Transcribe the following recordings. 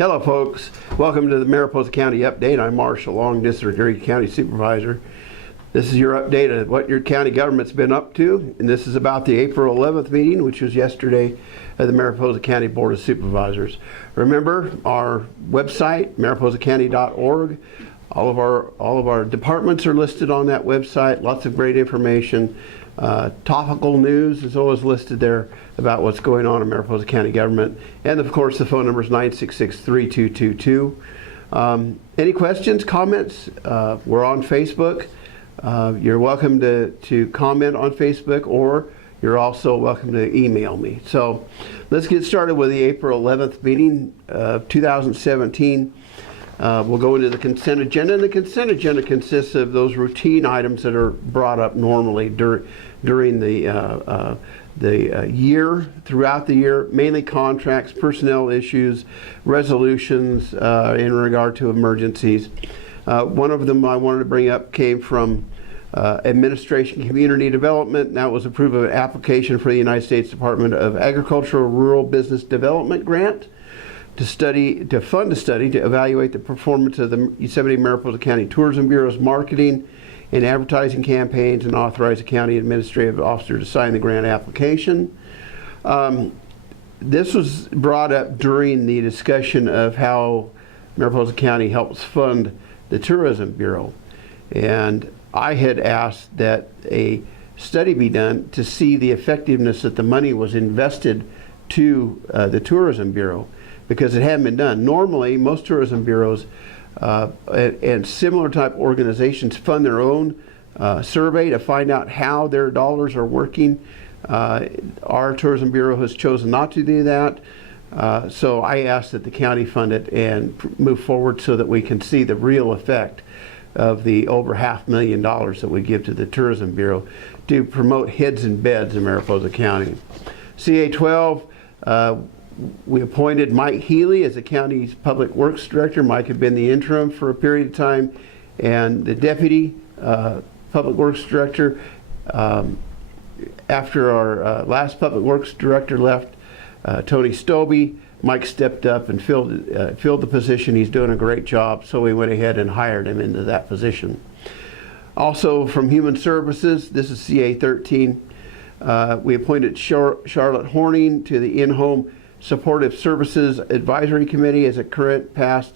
Hello folks, welcome to the Mariposa County Update. I'm Marshall Long, District Erie County Supervisor. This is your update of what your county government's been up to, and this is about the April 11th meeting, which was yesterday at the Mariposa County Board of Supervisors. Remember our website, mariposacounty.org. All of our departments are listed on that website. Lots of great information. Topical news is always listed there about what's going on in Mariposa County government. And of course, the phone number is 966-3222. Any questions, comments? We're on Facebook. You're welcome to comment on Facebook, or you're also welcome to email me. So let's get started with the April 11th meeting of 2017. We'll go into the consent agenda, and the consent agenda consists of those routine items that are brought up normally during the year, throughout the year, mainly contracts, personnel issues, resolutions in regard to emergencies. One of them I wanted to bring up came from Administration Community Development, and that was approve of an application for the United States Department of Agricultural Rural Business Development grant to fund a study to evaluate the performance of the Yosemite Mariposa County Tourism Bureau's marketing and advertising campaigns, and authorize the county administrative officer to sign the grant application. This was brought up during the discussion of how Mariposa County helps fund the Tourism Bureau, and I had asked that a study be done to see the effectiveness that the money was invested to the Tourism Bureau, because it hadn't been done. Normally, most tourism bureaus and similar type organizations fund their own survey to find out how their dollars are working. Our Tourism Bureau has chosen not to do that. So I asked that the county fund it and move forward so that we can see the real effect of the over $500,000 that we give to the Tourism Bureau to promote heads and beds in Mariposa County. CA12, we appointed Mike Healy as the county's Public Works Director. Mike had been the interim for a period of time, and the Deputy Public Works Director, after our last Public Works Director left, Tony Stobie, Mike stepped up and filled the position. He's doing a great job, so we went ahead and hired him into that position. Also from Human Services, this is CA13, we appointed Charlotte Horning to the In-Home Supportive Services Advisory Committee as a current past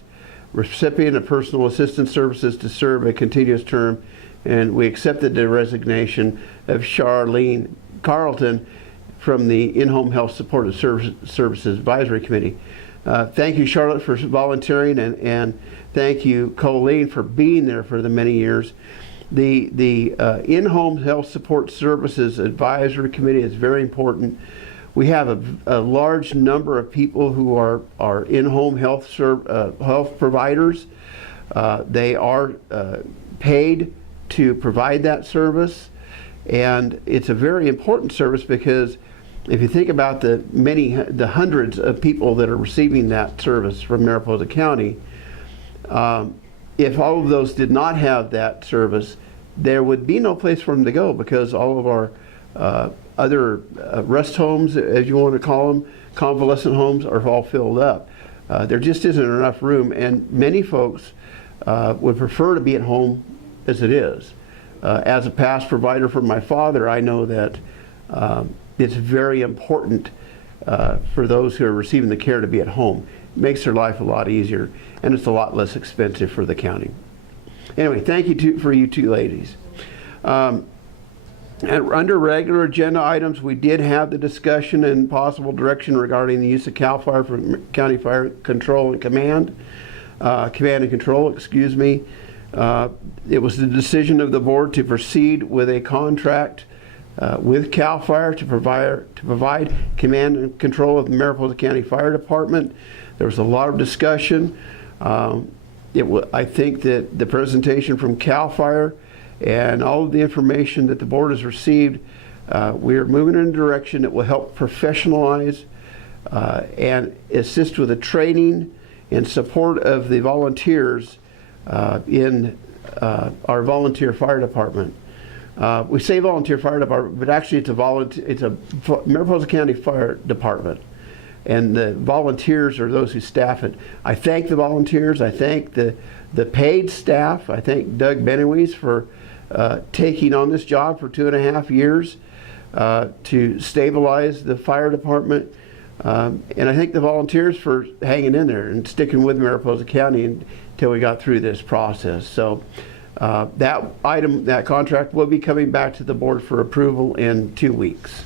recipient of personal assistance services to serve a continuous term, and we accepted the resignation of Charlene Carlton from the In-Home Health Supportive Services Advisory Committee. Thank you, Charlotte, for volunteering, and thank you, Colleen, for being there for the many years. The In-Home Health Support Services Advisory Committee is very important. We have a large number of people who are in-home health providers. They are paid to provide that service, and it's a very important service because if you think about the hundreds of people that are receiving that service from Mariposa County, if all of those did not have that service, there would be no place for them to go, because all of our other rest homes, as you want to call them, convalescent homes, are all filled up. There just isn't enough room, and many folks would prefer to be at home as it is. As a past provider for my father, I know that it's very important for those who are receiving the care to be at home. It makes their life a lot easier, and it's a lot less expensive for the county. Anyway, thank you for you two ladies. And under regular agenda items, we did have the discussion and possible direction regarding the use of CAL FIRE for County Fire Control and Command and Control, excuse me. It was the decision of the board to proceed with a contract with CAL FIRE to provide command and control of the Mariposa County Fire Department. There was a lot of discussion. I think that the presentation from CAL FIRE and all of the information that the board has received, we are moving in a direction that will help professionalize and assist with the training and support of the volunteers in our volunteer fire department. We say volunteer fire department, but actually it's a Mariposa County Fire Department. and the volunteers are those who staff it. I thank the volunteers. I thank the paid staff. I thank Doug Benawies for taking on this job for 2.5 years to stabilize the fire department. And I thank the volunteers for hanging in there and sticking with Mariposa County until we got through this process. So that contract will be coming back to the board for approval in 2 weeks.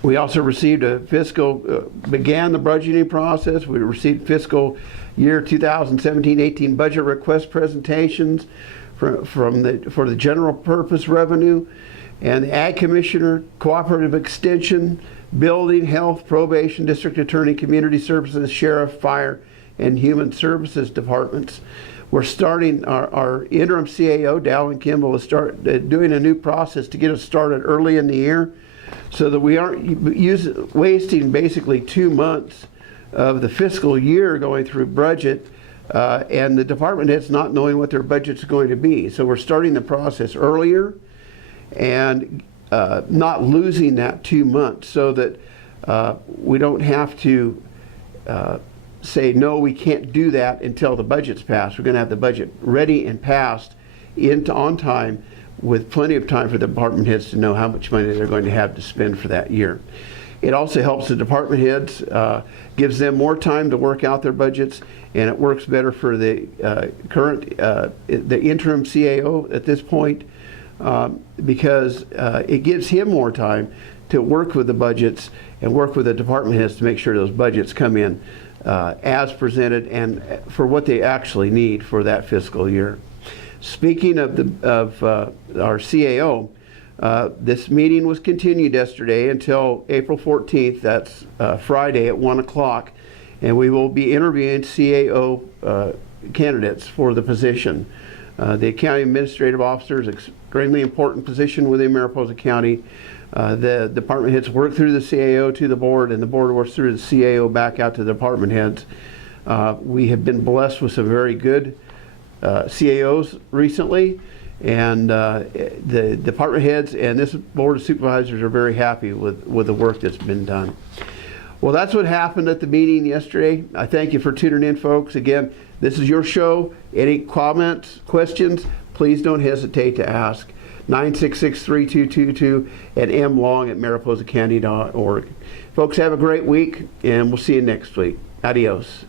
We also received began the budgeting process. We received fiscal year 2017-18 budget request presentations for the general purpose revenue, and the Ag Commissioner, Cooperative Extension, Building, Health, Probation, District Attorney, Community Services, Sheriff, Fire, and Human Services departments. We're starting our interim CAO, Dallin Kimball, is doing a new process to get us started early in the year so that we aren't wasting basically 2 months of the fiscal year going through budget and the department heads not knowing what their budget's going to be. So we're starting the process earlier and not losing that 2 months so that we don't have to say, no, we can't do that until the budget's passed. We're going to have the budget ready and passed on time with plenty of time for the department heads to know how much money they're going to have to spend for that year. It also helps the department heads, gives them more time to work out their budgets, and it works better for the the interim CAO at this point because it gives him more time to work with the budgets and work with the department heads to make sure those budgets come in as presented and for what they actually need for that fiscal year. Speaking of our CAO, this meeting was continued yesterday until April 14th. That's Friday at 1 o'clock, and we will be interviewing CAO candidates for the position. The County Administrative Officer is an extremely important position within Mariposa County. The department heads work through the CAO to the board, and the board works through the CAO back out to the department heads. We have been blessed with some very good CAOs recently, and the department heads and this board of supervisors are very happy with the work that's been done. Well, that's what happened at the meeting yesterday. I thank you for tuning in, folks. Again, this is your show. Any comments, questions, please don't hesitate to ask. 966-3222 and mlong@mariposacounty.org. Folks, have a great week, and we'll see you next week. Adios.